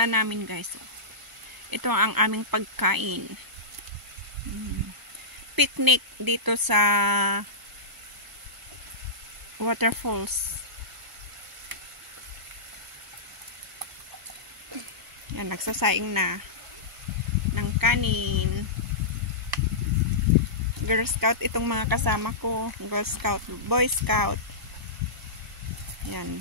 sala namin guys. Ito ang aming pagkain. Picnic dito sa waterfalls. Yan, nagsasaing na ng kanin. Girl Scout itong mga kasama ko. Girl Scout, Boy Scout. Yan.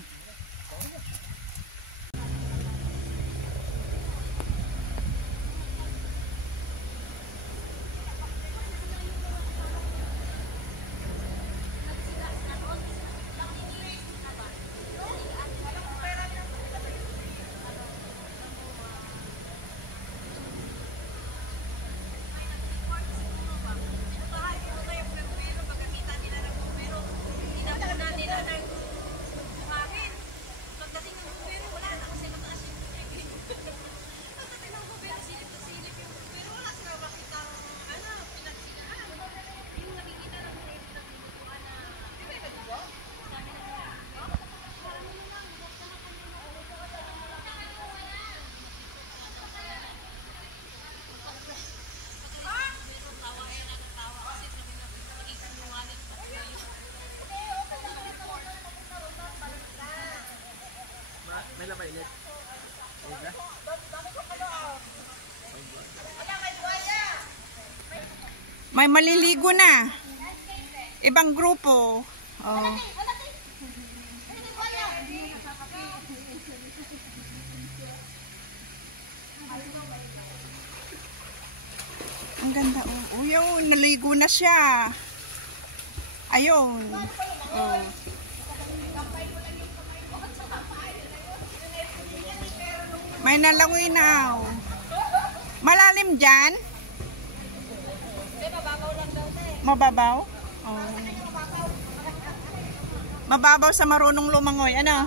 May maliligo na. Ibang grupo. Oh. Ang ganda. Oh, yun, naligo na siya. Ayun. Oh. May nalawinaw. Malalim dyan? Mababaw? Oh. Mababaw sa marunong lumangoy. Ano?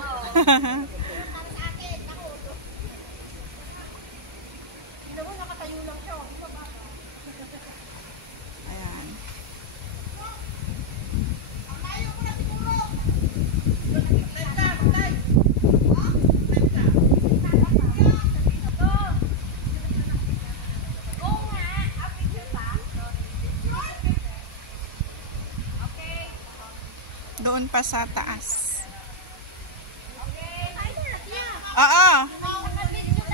Ayan. Doon pa sa taas. Oo.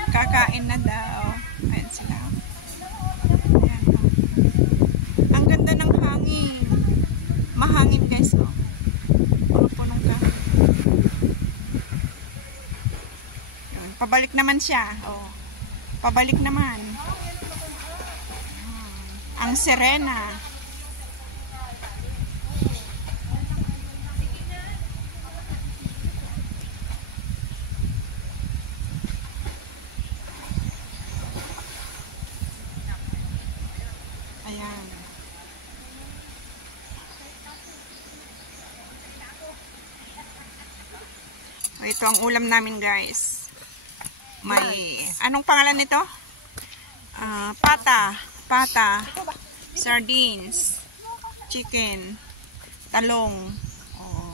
Kakain na daw. Ayan sila. Ayan. Ang ganda ng hangin. Mahangin guys. Oh. Punong-punong ka. Yun. Pabalik naman siya. Oh. Pabalik naman. Ang Serena. Ayan. O, ito ang ulam namin guys. May, anong pangalan nito? Pata, sardines, chicken, talong. Oh.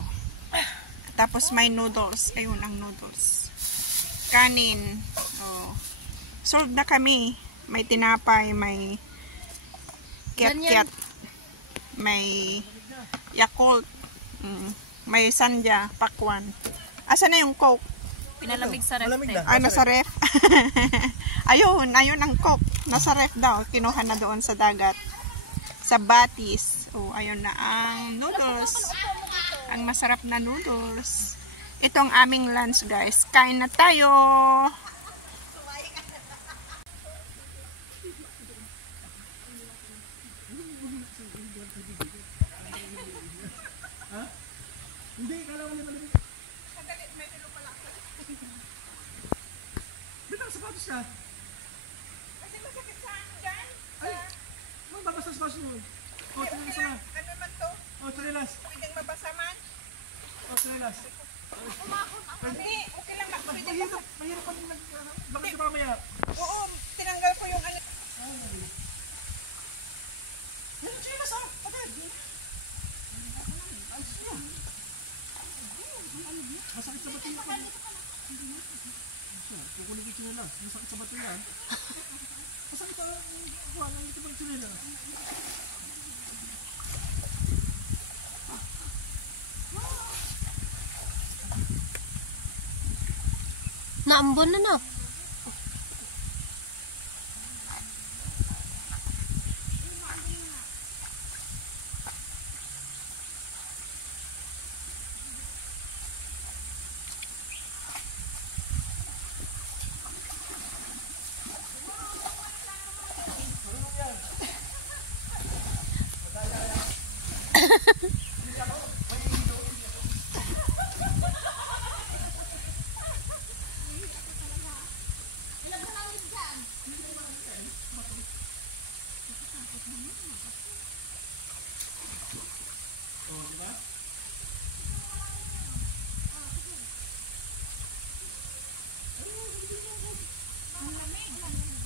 Tapos may noodles. Ayun ang noodles. Kanin. Oh. Solve na kami. May tinapay, may Kiat-kiat. May Yakult. May Sandya, Pakwan. Asa na yung Coke? Pinalamig sa ref. Ay, nasa ref. ayun ang Coke. Nasa ref daw. Kinuha na doon sa dagat. Sa batis. Oh, ayun na ang noodles. Ang masarap na noodles. Ito ang aming lunch guys. Kain na tayo. Hindi, kala ko naman. Sandali, may pilo pala ako. Bitang sapatos ka. Kasi masakit sa ano dyan? Ay, mababasa sa sapatos mo. O, tsinelas na. Ano man to? O, tsinelas. Pwedeng mabasa man? O, tsinelas. Hindi, okay lang. Mahirap pa rin bakit ka mamaya? Oo, tinanggal ko yung ano. Yan, tsinelas ha. Patay. Ayos niya. Masakit sa batin ako. Kukunin ko yung chinelas. Masakit sa bato yan. Masakit ang kuha. Nandito pa yung chinelas. Naambon na na.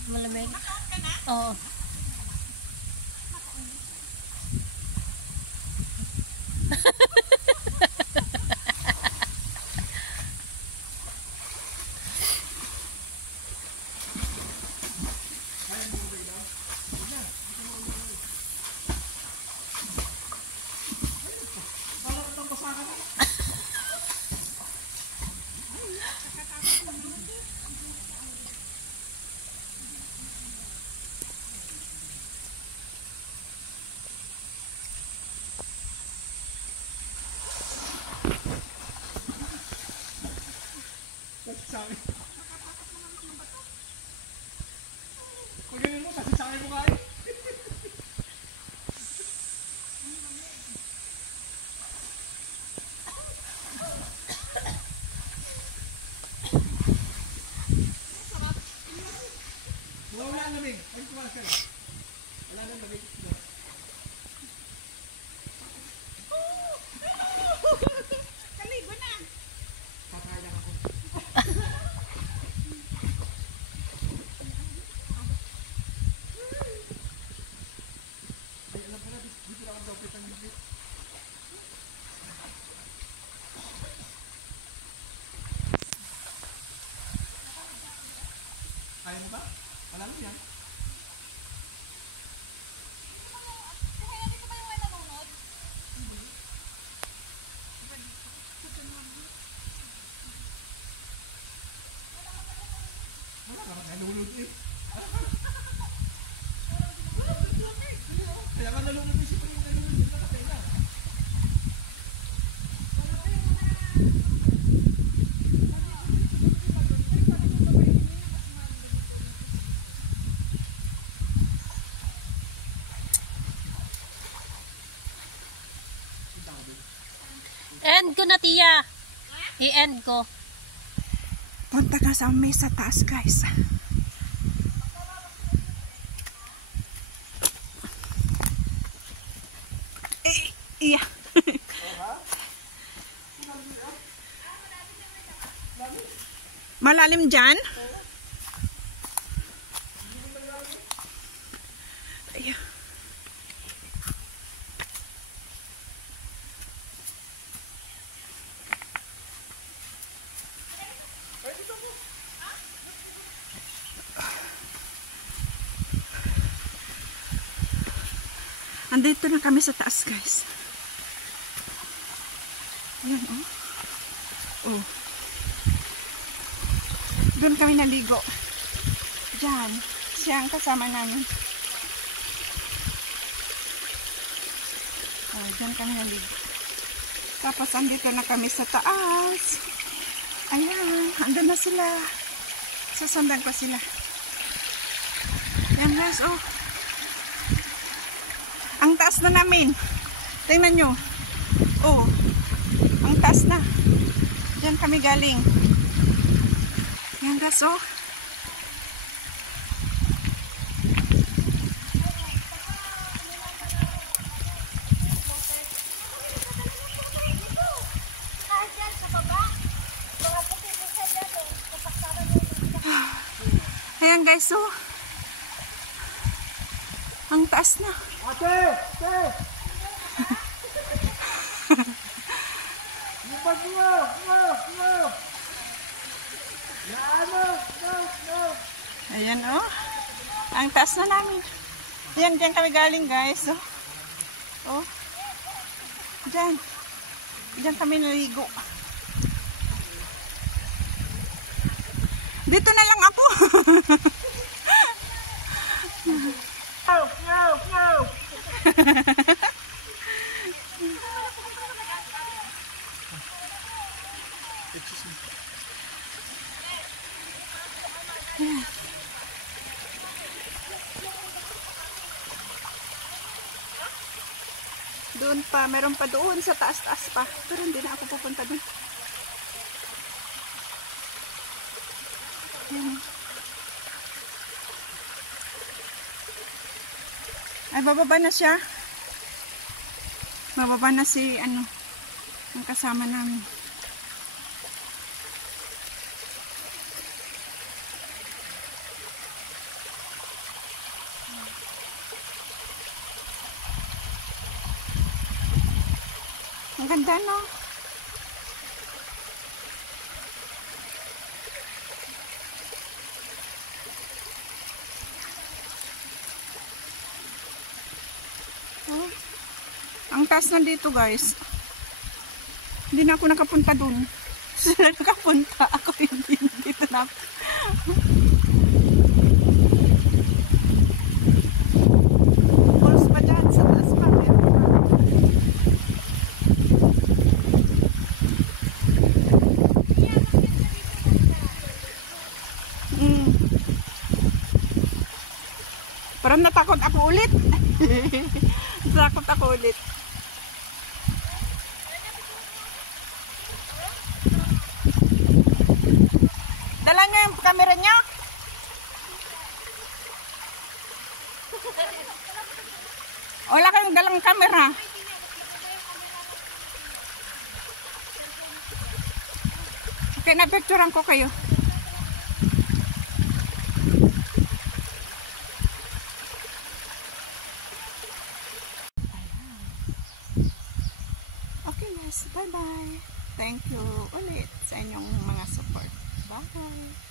Malamig. Oo. Sabi. Pag ganyan mo, kasi sakay mo kain. Wala ang lamig. Ay, kumakas ka na. Wala nang lamig. Kaligo na. Kakain ako. Ay, alam ko na. Dito lang ang daupit ang limit. Kaya mo ba? Wala lang yan. Wala ka, nalulod eh. Kaya ka nalulod eh, siyempre yung nalulod yung nakatay na. End ko na, tiya. I-end ko. Punta ka sa mesa taas, guys. Iya. Malalim dyan? Iya. Andito na kami sa taas, guys. Ayan, oh. Oh. Doon kami naligo. Diyan. Siya ang kasama namin. Oh, diyan kami naligo. Tapos, andito na kami sa taas. Ayan. Andun na sila. Sasandan ko sila. Ayan, guys, oh. Ang taas na namin. Tingnan nyo. Oh. Ang taas na. Diyan kami galing. Yan guys, oh. Ayan guys, oh. Ang taas na. Ate! Ate! Lipad mo! Ayan oh. Ang taas na namin. Ayan, dyan kami galing guys. Oh. Oh. Dyan. Dyan kami naligo. Dito na lang ako. Doon pa, meron pa doon sa taas-taas pa. Pero hindi na ako pupunta doon. Ay, bababa na siya. Bababa na si, ano, ang kasama namin. Ang ganda, no? Oh. Ang taas na dito, guys. Hindi na ako nakapunta dun. Sila nakapunta. Ako hindi. Dito na ako. Falls pa dyan. Sa taas pa. Parang natakot ako ulit. Natakot ako ulit. Dala nyo yung camera nyo? Wala kayong dalang camera. Okay, na-picturean ko kayo. Okay guys, bye-bye. Thank you ulit sa inyong mga support. Bye!